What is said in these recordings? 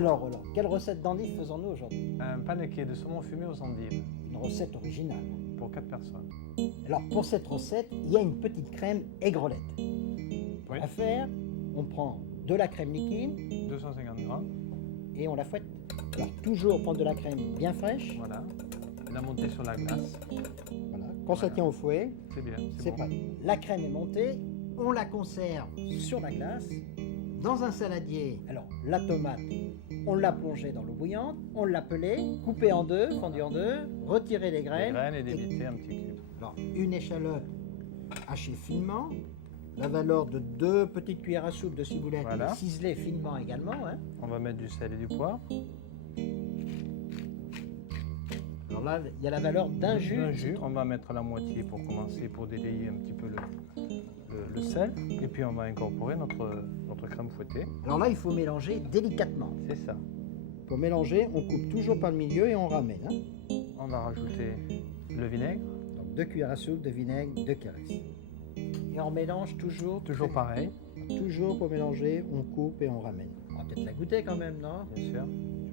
Alors Roland, quelle recette d'endives faisons-nous aujourd'hui? Un panqué de saumon fumé aux endives Une recette originale. pour 4 personnes. Alors pour cette recette, il y a une petite crème aigrelette. Pour Oui. la faire, on prend de la crème liquide 250 grammes, et on la fouette. Alors toujours prendre de la crème bien fraîche. voilà. Et la monter sur la glace. Voilà. Quand ça tient au fouet, C'est bien, c'est bon. prêt. La crème est montée, on la conserve sur la glace, dans un saladier. Alors la tomate, on l'a plongée dans l'eau bouillante, on l'a pelée, coupée en deux, fendue en deux, retiré les Des graines. graines et d'éviter un petit cube. Alors une échalote hachée finement, la valeur de 2 petites cuillères à soupe de ciboulette Voilà. ciselée finement également. Hein. On va mettre du sel et du poivre. Alors là, il y a la valeur d'un jus. Un jus. On va mettre la moitié pour commencer, pour délayer un petit peu le sel. Et puis on va incorporer notre crème fouettée. Alors là, il faut mélanger délicatement. C'est ça. Pour mélanger, on coupe toujours par le milieu et on ramène. Hein. On va rajouter le vinaigre. Donc 2 cuillères à soupe de vinaigre, 2 caresses. Et on mélange toujours. Toujours pareil, Toujours pour mélanger, on coupe et on ramène. On va peut-être la goûter quand même, non? bien sûr.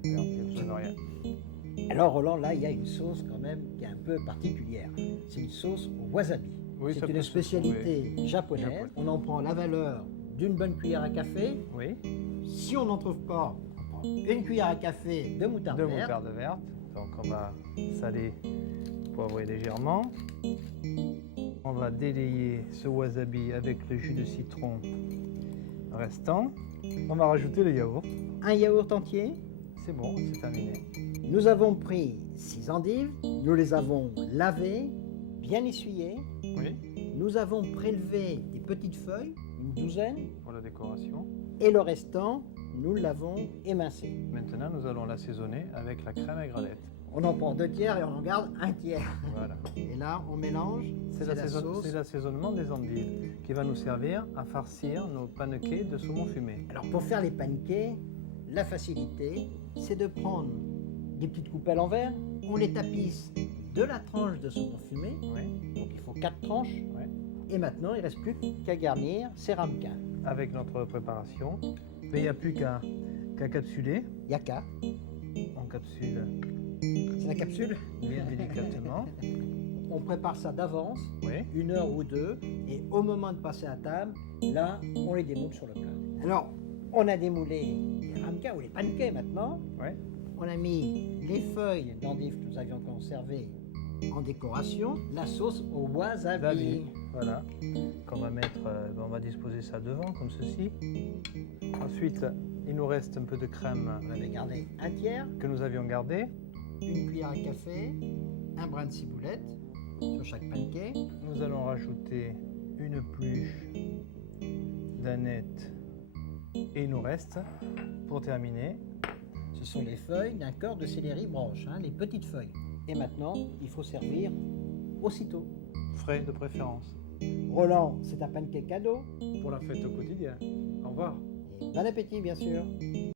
Super, il n'y a besoin de rien. Alors Roland, là, il y a une sauce quand même qui est un peu particulière. C'est une sauce au wasabi. Oui, ça C'est peut une se spécialité japonaise. On en prend la valeur d'une bonne cuillère à café. Oui, Si on n'en trouve pas, on prend une cuillère à café de moutarde de verte. moutarde verte. Donc on va saler, poivrer légèrement. On va délayer ce wasabi avec le jus de citron restant. On va rajouter le yaourt. Un yaourt entier. C'est bon, c'est terminé. Nous avons pris 6 endives. Nous les avons lavées, bien essuyées. Oui, Nous avons prélevé des petites feuilles, une douzaine. pour la décoration. Et le restant, nous l'avons émincé. Maintenant, nous allons l'assaisonner avec la crème aigrelette. On en prend 2 tiers et on en garde 1 tiers. Voilà. Et là, on mélange. C'est la sauce. l'assaisonnement des endives qui va nous servir à farcir nos panqués de saumon fumé. Alors pour faire les pancakes, la facilité, c'est de prendre des petites coupelles en verre. On les tapisse de la tranche de saumon fumé. Oui, Donc il faut 4 tranches. oui. Et maintenant, il ne reste plus qu'à garnir ces ramequins. Avec notre préparation, mais il n'y a plus qu'à capsuler. Yaka, On capsule c'est la capsule. bien délicatement. On prépare ça d'avance, Oui, 1 heure ou 2, et au moment de passer à table, là, on les démoule sur le plat. Alors, on a démoulé les ramequins ou les pancakes maintenant. oui. On a mis les feuilles d'endives que nous avions conservées en décoration, la sauce au wasabi. Wasabi, voilà. Qu'on va mettre, on va disposer ça devant comme ceci. Ensuite, il nous reste un peu de crème On avait gardé 1 tiers, que nous avions gardée. 1 cuillère à café, un brin de ciboulette sur chaque pancake. Nous allons rajouter une pluche d'aneth et il nous reste, pour terminer, Ce sont les feuilles d'un corps de céleri branche, hein, les petites feuilles. Et maintenant, il faut servir aussitôt. frais de préférence. Roland, c'est un pancake cadeau. Pour la fête au quotidien. Au revoir. Et bon appétit, bien sûr.